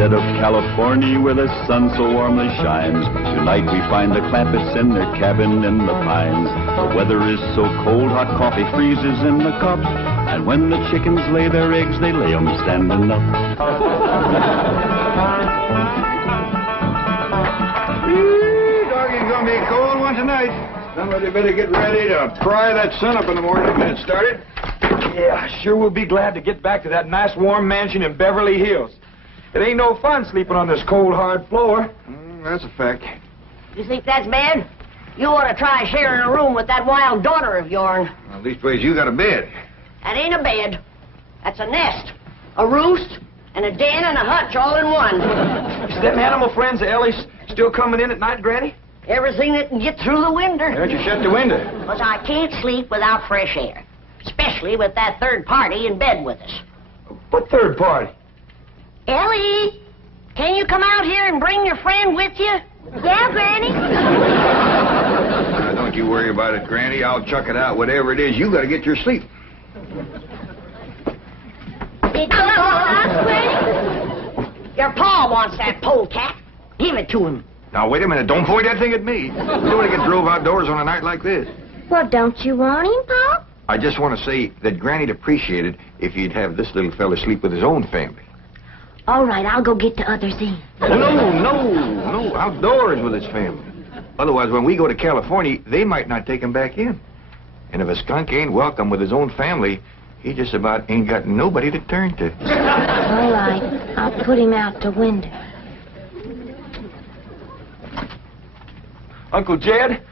Instead of Californy where the sun so warmly shines, tonight we find the Clampetts in their cabin in the pines. The weather is so cold, hot coffee freezes in the cup, and when the chickens lay their eggs, they lay 'em standing up. Doggy's gonna be a cold one tonight. Somebody better get ready to fry that sun up in the morning to get it started. Yeah, sure we'll be glad to get back to that nice warm mansion in Beverly Hills. It ain't no fun sleeping on this cold, hard floor. That's a fact. You think that's bad? You ought to try sharing a room with that wild daughter of yourn. Well, leastways, you got a bed. That ain't a bed. That's a nest, a roost, and a den and a hutch all in one. Is them animal friends of Ellie's still coming in at night, Granny? Everything that can get through the window. Why don't you shut the window? Because I can't sleep without fresh air. Especially with that third party in bed with us. What third party? Ellie, can you come out here and bring your friend with you? Yeah, Granny. Don't you worry about it, Granny. I'll chuck it out. Whatever it is, you got to get your sleep. Did you us, Granny? Your pa wants that polecat. Give it to him. Now, wait a minute. Don't point that thing at me. We don't want to get drove outdoors on a night like this. Well, don't you want him, Pa? I just want to say that Granny'd appreciate it if you'd have this little fella sleep with his own family. All right, I'll go get the others in. No, outdoors with his family. Otherwise, when we go to California, they might not take him back in. And if a skunk ain't welcome with his own family, he just about ain't got nobody to turn to. All right, I'll put him out the window. Uncle Jed,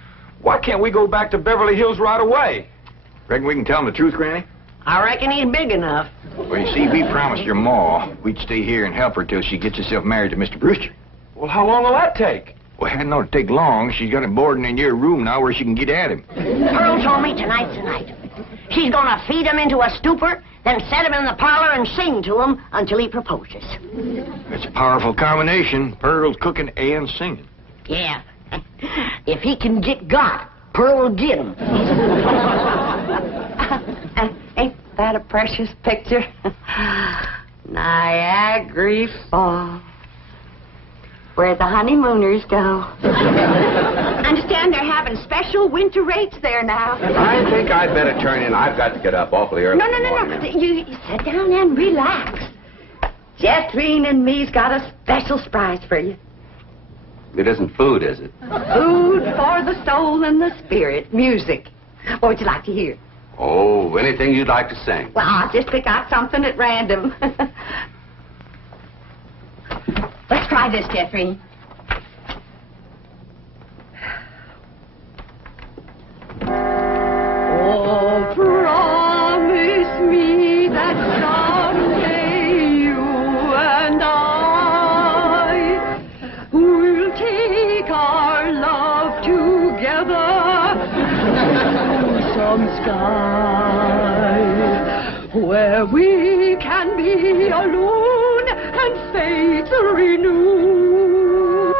why can't we go back to Beverly Hills right away? Reckon we can tell him the truth, Granny? I reckon he's big enough. Well, you see, we promised your ma we'd stay here and help her till she gets herself married to Mr. Brewster. Well, how long will that take? Well, it hadn't ought to take long. She's got him boarding in your room now where she can get at him. Pearl told me tonight's the night. She's gonna feed him into a stupor, then set him in the parlor and sing to him until he proposes. That's a powerful combination. Pearl's cooking and singing. Yeah. If he can get got, Pearl will get him. Ain't that a precious picture? Niagara Falls, where the honeymooners go. Understand they're having special winter rates there now. I think I'd better turn in. I've got to get up awfully early. No. You sit down and relax. Jethrine and me's got a special surprise for you. It isn't food, is it? Food for the soul and the spirit. Music. What would you like to hear? Oh, anything you'd like to sing. Well, I'll just pick out something at random. Let's try this, Jeffrey. Oh, promise me that someday you and I will take our love together to some sky where we can be alone and faith renew.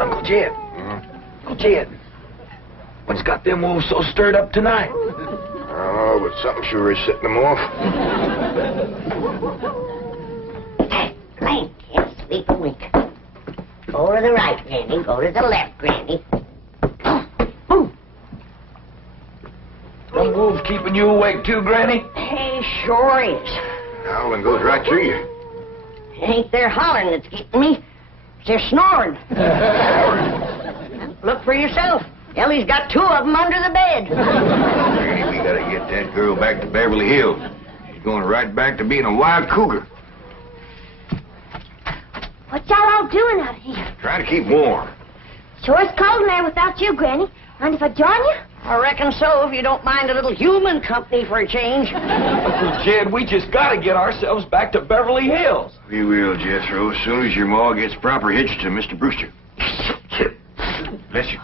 Uncle Jed. Uncle Jed. What's got them wolves so stirred up tonight? Oh, but something sure is setting them off. Hey, Lane, can't sleep a wink. Go to the right, Granny. Go to the left, Granny. Boom. Them wolves keeping you awake too, Granny? Hey, sure is. Howling goes right through you. It ain't their hollering that's getting me. It's their snoring. Look for yourself. Ellie's got two of them under the bed. Granny, we gotta get that girl back to Beverly Hills. She's going right back to being a wild cougar. What y'all all doing out here? Trying to keep warm. Sure it's cold in there without you, Granny. Mind if I join you? I reckon so, if you don't mind a little human company for a change. Uncle Jed, we just gotta get ourselves back to Beverly Hills. We will, Jethro, as soon as your ma gets proper hitched to Mr. Brewster. Bless you.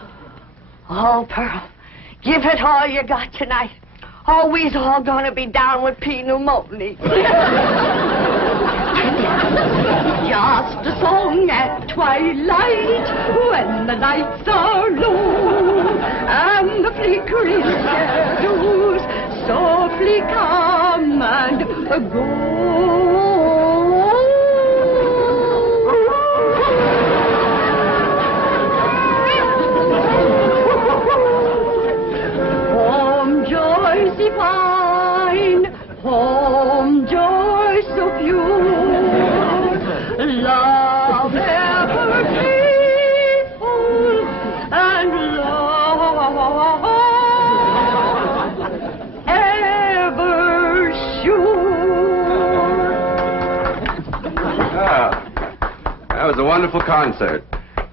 Oh, Pearl, give it all you got tonight. Oh, we's all gonna be down with pneumonia. Just a song at twilight when the lights are low and the flickering shadows softly come and go. Home joys divine, home joys so pure, love ever faithful and love ever sure. That was a wonderful concert.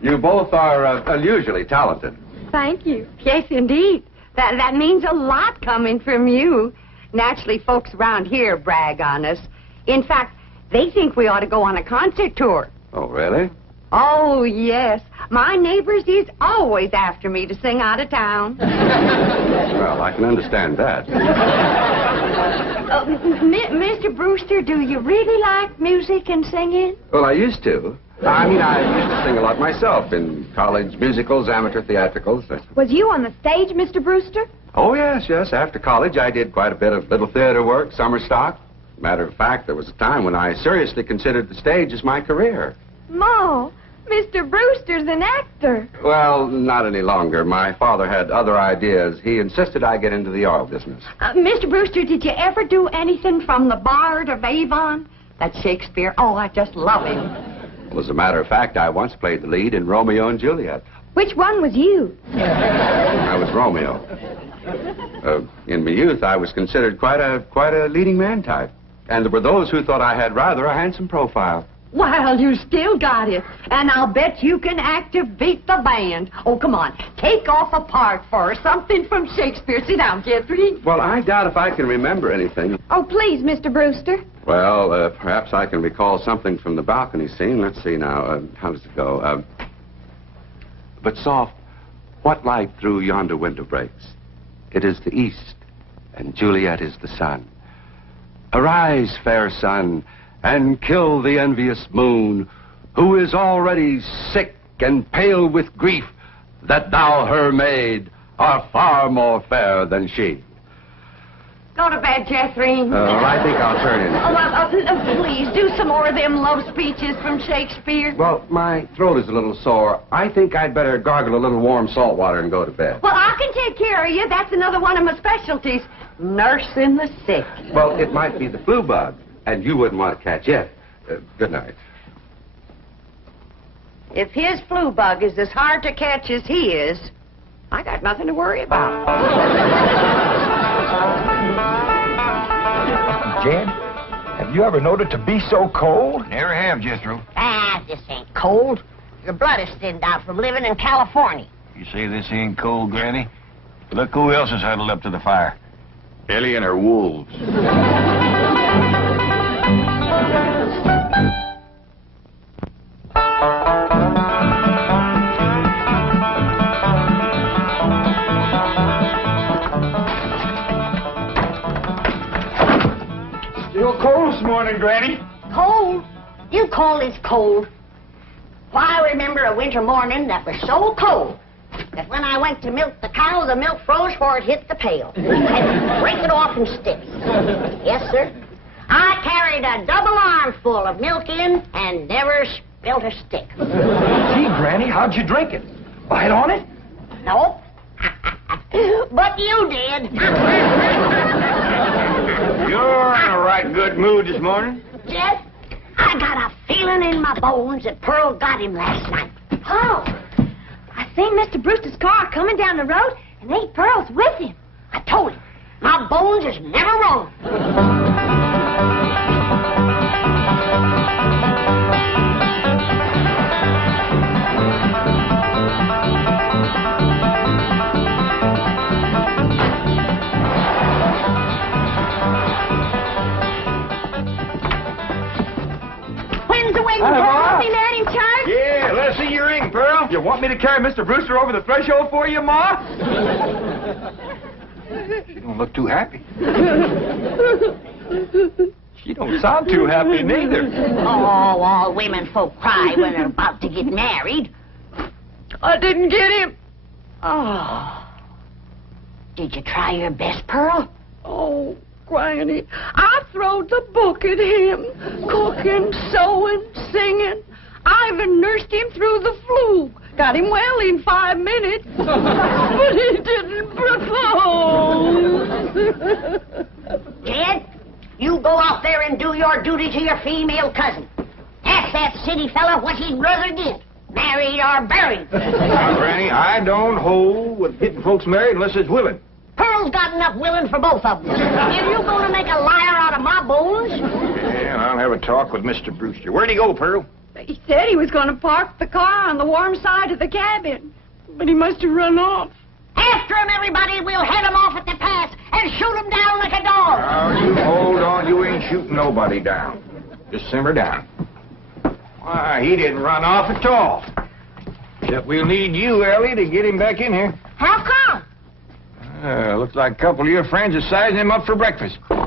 You both are unusually talented. Thank you. Yes, indeed. That means a lot coming from you. Naturally, folks around here brag on us. In fact, they think we ought to go on a concert tour. Oh, really? Oh, yes. My neighbors is always after me to sing out of town. Well, I can understand that. Mr. Brewster, do you really like music and singing? Well, I used to. I used to sing a lot myself in college musicals, amateur theatricals. Was you on the stage, Mr. Brewster? Oh, yes. After college, I did quite a bit of little theater work, summer stock. Matter of fact, there was a time when I seriously considered the stage as my career. Ma, Mr. Brewster's an actor. Well, not any longer. My father had other ideas. He insisted I get into the oil business. Mr. Brewster, did you ever do anything from The Bard of Avon? That's Shakespeare. Oh, I just love him. Well, as a matter of fact, I once played the lead in Romeo and Juliet. Which one was you? I was Romeo. In my youth, I was considered quite a leading man type. And there were those who thought I had rather a handsome profile. Well, you still got it. And I'll bet you can act to beat the band. Oh, come on. Take off a part for her. Something from Shakespeare. Sit down, Jeffrey. Well, I doubt if I can remember anything. Oh, please, Mr. Brewster. Well, perhaps I can recall something from the balcony scene. Let's see now. How does it go? But soft, what light through yonder window breaks? It is the east, and Juliet is the sun. Arise, fair sun, and kill the envious moon, who is already sick and pale with grief, that thou, her maid, art far more fair than she. Go to bed, Jeffrey. Well, I think I'll turn in. Oh, please, do some more of them love speeches from Shakespeare. Well, my throat is a little sore. I think I'd better gargle a little warm salt water and go to bed. Well, I can take care of you. That's another one of my specialties. Nursing the sick. Well, it might be the flu bug, and you wouldn't want to catch it. Good night. If his flu bug is as hard to catch as he is, I got nothing to worry about. Jed, have you ever known it to be so cold? Never have, Jethro. This ain't cold. Your blood is thinned out from living in Californy. You say this ain't cold, Granny? Look who else is huddled up to the fire. Ellie and her wolves. Still cold this morning, Granny. Cold? You call this cold? Why, I remember a winter morning that was so cold that when I went to milk the cow, the milk froze before it hit the pail. I had to break it off in sticks. Yes, sir. I carried a double armful of milk in and never spilt a stick. Gee, Granny, how'd you drink it? Bite on it? Nope. But you did. You're in a right good mood this morning. Jeff, I got a feeling in my bones that Pearl got him last night. Oh, I seen Mr. Brewster's car coming down the road, and Aunt Pearl's with him. I told him, my bones is never wrong. When's the wedding, Pearl? Want me to let him charge? Yeah, let's see your ring, Pearl. You want me to carry Mr. Brewster over the threshold for you, Ma? You don't look too happy. She don't sound too happy neither. Oh, all women folk cry when they're about to get married. I didn't get him. Oh. Did you try your best, Pearl? Oh, Granny, I throwed the book at him. Cooking, sewing, singing. I even nursed him through the flu. Got him well in 5 minutes. But he didn't propose. Jed, you go out there and do your duty to your female cousin. Ask that city fella what he'd rather get, married or buried. Now, Granny, I don't hold with getting folks married unless it's willing. Pearl's got enough willing for both of them. If you're going to make a liar out of my bones... Yeah, I'll have a talk with Mr. Brewster. Where'd he go, Pearl? He said he was going to park the car on the warm side of the cabin. But he must have run off. After him, everybody. We'll head him off at the pass and shoot him down like a dog. Now, you hold on. You ain't shooting nobody down. Just simmer down. Why, he didn't run off at all. Except we'll need you, Ellie, to get him back in here. How come? Looks like a couple of your friends are sizing him up for breakfast. Well,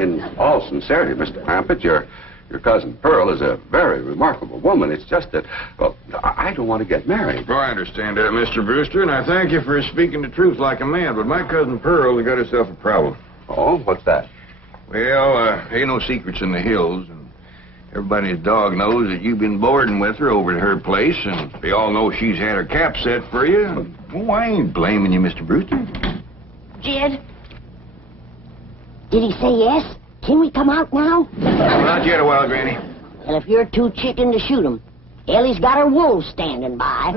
in all sincerity, Mr. Clampett, your cousin Pearl is a very remarkable woman. It's just that, well, I don't want to get married. Well, I understand that, Mr. Brewster, and I thank you for speaking the truth like a man, but my cousin Pearl has got herself a problem. Oh, what's that? Well, ain't no secrets in the hills, and everybody's dog knows that you've been boarding with her over at her place, and they all know she's had her cap set for you. And, well, I ain't blaming you, Mr. Brewster. Jed? Did he say yes? Can we come out now? Not yet a while, Granny. Well, if you're too chicken to shoot him, Ellie's got her wolves standing by.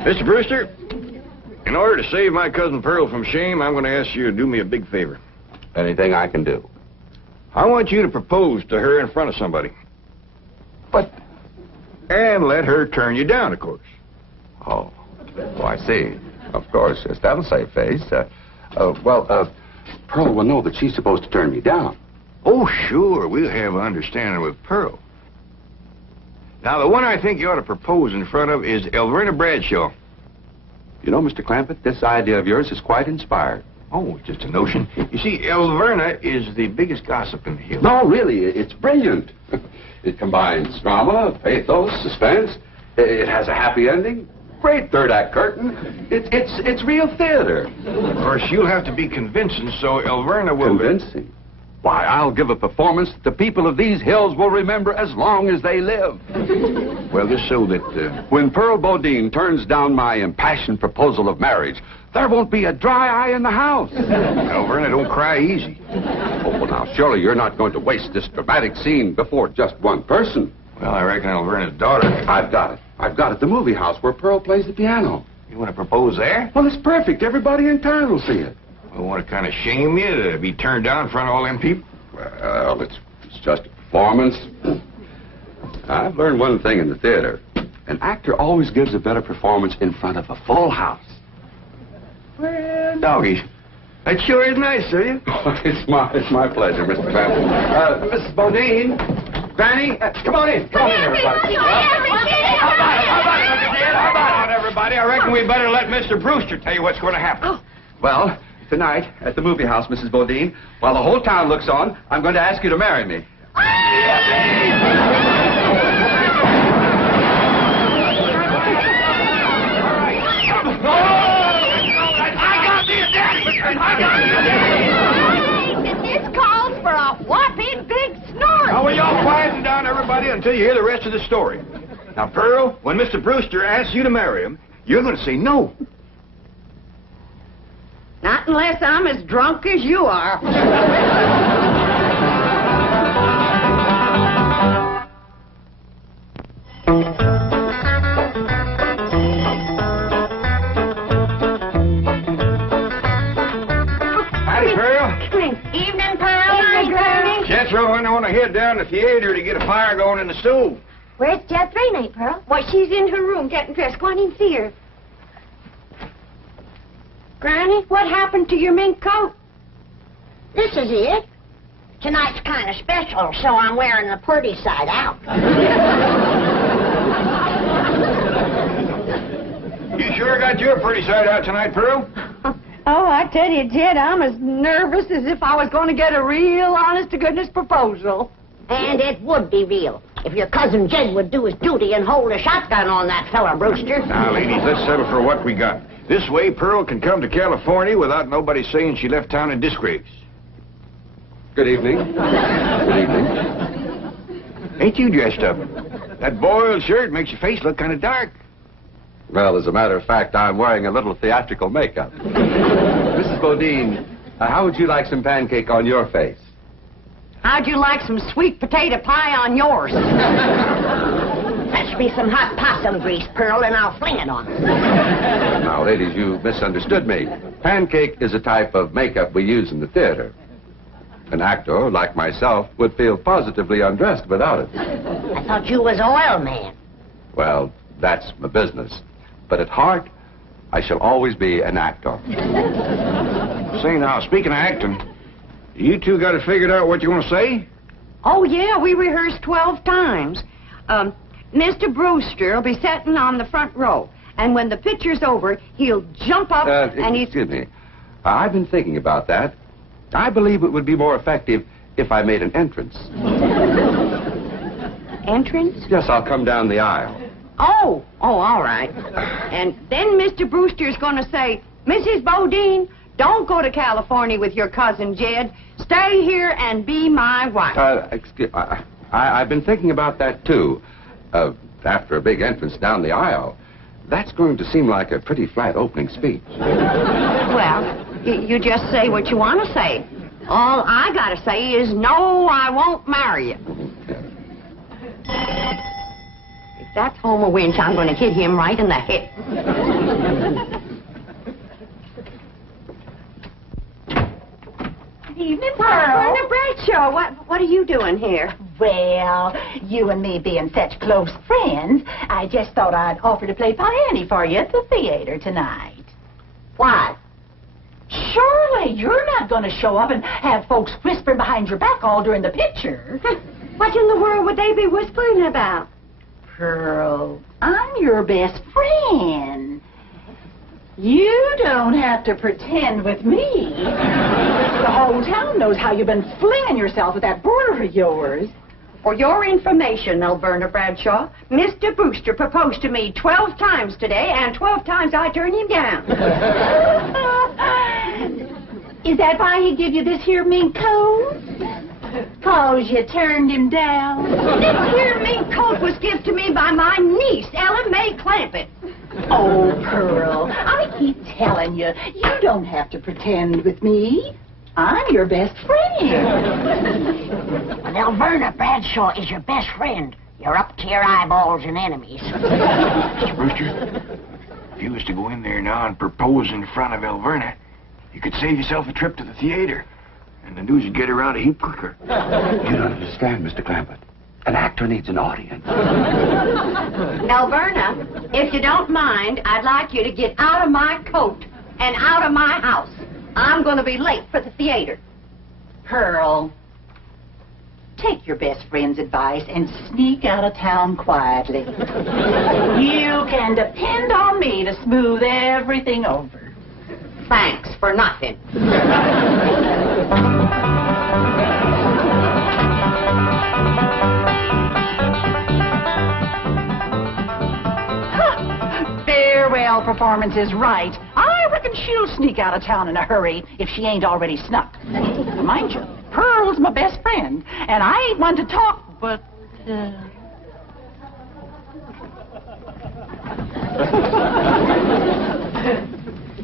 Mr. Brewster, in order to save my cousin Pearl from shame, I'm going to ask you to do me a big favor. Anything I can do. I want you to propose to her in front of somebody. But, And let her turn you down, of course. oh, I see. Of course, yes, that'll save face. Pearl will know that she's supposed to turn me down. Oh, sure, we'll have an understanding with Pearl. Now, the one I think you ought to propose in front of is Elverna Bradshaw. You know, Mr. Clampett, this idea of yours is quite inspired. Oh, just a notion. You see, Elverna is the biggest gossip in the hills. No, really, it's brilliant. It combines drama, pathos, suspense. It has a happy ending. Great third-act curtain. It's real theater. Of course, you'll have to be convincing, so Elverna will... Convincing? Why, I'll give a performance that the people of these hills will remember as long as they live. Well, just so that... When Pearl Bodine turns down my impassioned proposal of marriage, there won't be a dry eye in the house. Elverna, don't cry easy. Oh, well, now, surely you're not going to waste this dramatic scene before just one person. Well, I reckon Elverna's daughter... I've got it. The movie house where Pearl plays the piano. You want to propose there? Well, it's perfect. Everybody in town will see it. I want to kind of shame you to be turned down in front of all them people. Well, it's just a performance. I've learned one thing in the theater. An actor always gives a better performance in front of a full house. Well, doggies, that sure is nice of you. It's my pleasure, Mr. Clampett. Mrs. Bodine, Granny, come on in. Come on in, everybody. How about it, everybody? I reckon we better let Mr. Brewster tell you what's going to happen. Well, tonight, at the movie house, Mrs. Bodine, while the whole town looks on, I'm going to ask you to marry me. This calls for a whopping big snort. Now, will y'all quieten down, everybody, until you hear the rest of the story. Now, Pearl, when Mr. Brewster asks you to marry him, you're going to say no. Not unless I'm as drunk as you are. Howdy, Pearl. Evening, Pearl. Evening, Granny. Jethro went on to head down to the theater to get a fire going in the stove. Where's Jethro, Aunt Pearl? Why, she's in her room getting dressed. Go on in and see her. Granny, what happened to your mink coat? This is it. tonight's kind of special, so I'm wearing the pretty side out. You sure got your pretty side out tonight, Pearl? Oh, I tell you, Jed, I'm as nervous as if I was going to get a real honest-to-goodness proposal. And it would be real if your cousin Jed would do his duty and hold a shotgun on that fella, Brewster. Now, ladies, let's settle for what we got. This way, Pearl can come to California without nobody saying she left town in disgrace. Good evening. Good evening. Ain't you dressed up? That boiled shirt makes your face look kind of dark. Well, as a matter of fact, I'm wearing a little theatrical makeup. Mrs. Bodine, how would you like some pancake on your face? How'd you like some sweet potato pie on yours? Fetch me some hot possum grease, Pearl, and I'll fling it on her. Now, ladies, you misunderstood me. Pancake is a type of makeup we use in the theater. An actor, like myself, would feel positively undressed without it. I thought you was oil man. Well, that's my business. But at heart, I shall always be an actor. Say now, speaking of acting, you two got it figured out what you want to say? Oh, yeah, we rehearsed 12 times. Mr. Brewster will be sitting on the front row, and when the picture's over, he'll jump up and he's... Excuse me. I've been thinking about that. I believe it would be more effective if I made an entrance. Entrance? Yes, I'll come down the aisle. Oh, all right. And then Mr. Brewster's going to say, Mrs. Bodine, don't go to California with your cousin Jed. Stay here and be my wife. I've been thinking about that, too. After a big entrance down the aisle, that's going to seem like a pretty flat opening speech. Well, you just say what you want to say. All I got to say is, no, I won't marry you. If that's Homer Winch, I'm going to hit him right in the head. Good evening, Pearl. Brenda Bradshaw, what are you doing here? Well, you and me being such close friends, I just thought I'd offer to play Piany for you at the theater tonight. Why? Surely you're not going to show up and have folks whispering behind your back all during the picture. What in the world would they be whispering about? Pearl, I'm your best friend. You don't have to pretend with me. The whole town knows how you've been flinging yourself with that brother of yours. For your information, Alberta Bradshaw, Mr. Brewster proposed to me 12 times today, and 12 times I turned him down. Is that why he give you this here mink coat? 'Cause you turned him down? This here mink coat was given to me by my niece, Ellen May Clampett. Oh, Pearl, I keep telling you, you don't have to pretend with me. I'm your best friend. But Alberta Bradshaw is your best friend. You're up to your eyeballs in enemies. Mr. Brewster, if you was to go in there now and propose in front of Alverna, you could save yourself a trip to the theater, and the news would get around a heap quicker. You don't understand, Mr. Clampett. An actor needs an audience. Alberta, if you don't mind, I'd like you to get out of my coat and out of my house. I'm going to be late for the theater. Pearl, take your best friend's advice and sneak out of town quietly. You can depend on me to smooth everything over. Thanks for nothing. Farewell performance is right. I reckon she'll sneak out of town in a hurry if she ain't already snuck. Mind you, Pearl's my best friend, and I ain't one to talk, but...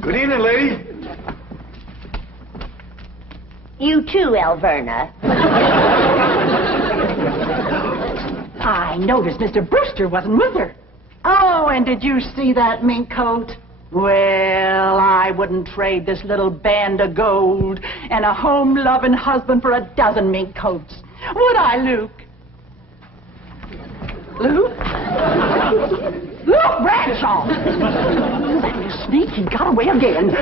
Good evening, lady. You too, Alverna. I noticed Mr. Brewster wasn't with her. Oh, and did you see that mink coat? Well, I wouldn't trade this little band of gold and a home-loving husband for a dozen mink coats. Would I, Luke? Luke? Luke Bradshaw! That little sneak, he got away again.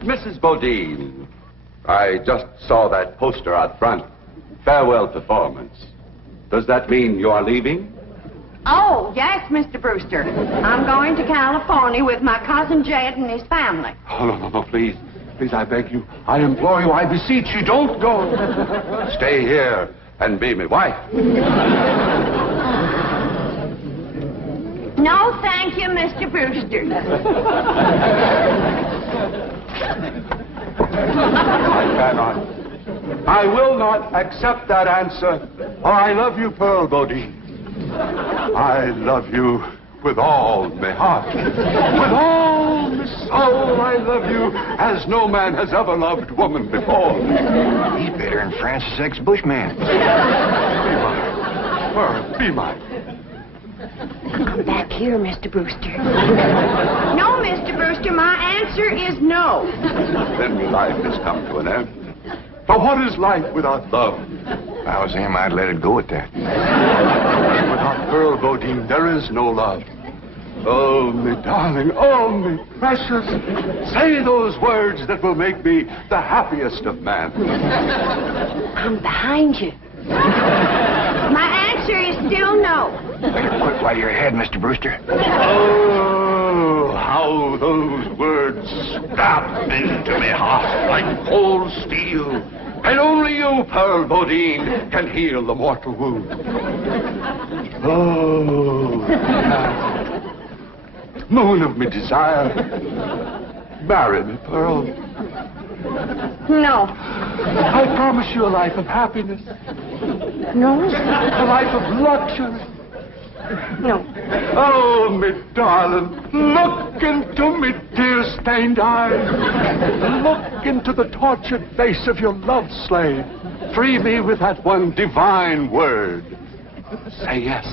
Mrs. Bodine, I just saw that poster out front. Farewell performance. Does that mean you are leaving? Oh, yes, Mr. Brewster. I'm going to California with my cousin Jed and his family. Oh, no, please. Please, I beg you. I implore you. I beseech you. Don't go. Stay here and be my wife. No, thank you, Mr. Brewster. I cannot. I will not accept that answer. For I love you, Pearl Bodine. I love you with all my heart. With all my soul, I love you as no man has ever loved woman before. He's better than Francis X. Bushman. Be mine. Pearl, be mine. Come back here, Mr. Brewster. No, Mr. Brewster, my answer is no. Then your life has come to an end. For what is life without love? If I was him, I'd let it go at that. Without Pearl Bodine, there is no love. Oh, me darling, oh, me precious, say those words that will make me the happiest of men. I'm behind you. My answer is still no. Better quit while you're ahead, Mr. Brewster. Oh, how those words stab into me heart like cold steel. And only you, Pearl Bodine, can heal the mortal wound. Oh, moon of me desire, marry me, Pearl. No. I promise you a life of happiness, No? a life of luxury. No. Oh, me darling, look into me tear-stained eyes. Look into the tortured face of your love slave. Free me with that one divine word. Say yes.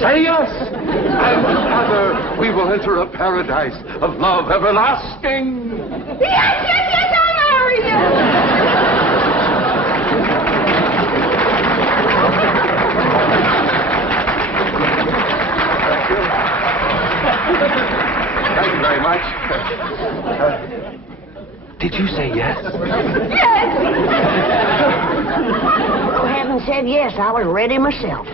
Say yes, and together we will enter a paradise of love everlasting. Yes, I'll marry you. Thank you very much. Did you say yes? Yes. I hadn't said yes. I was ready myself.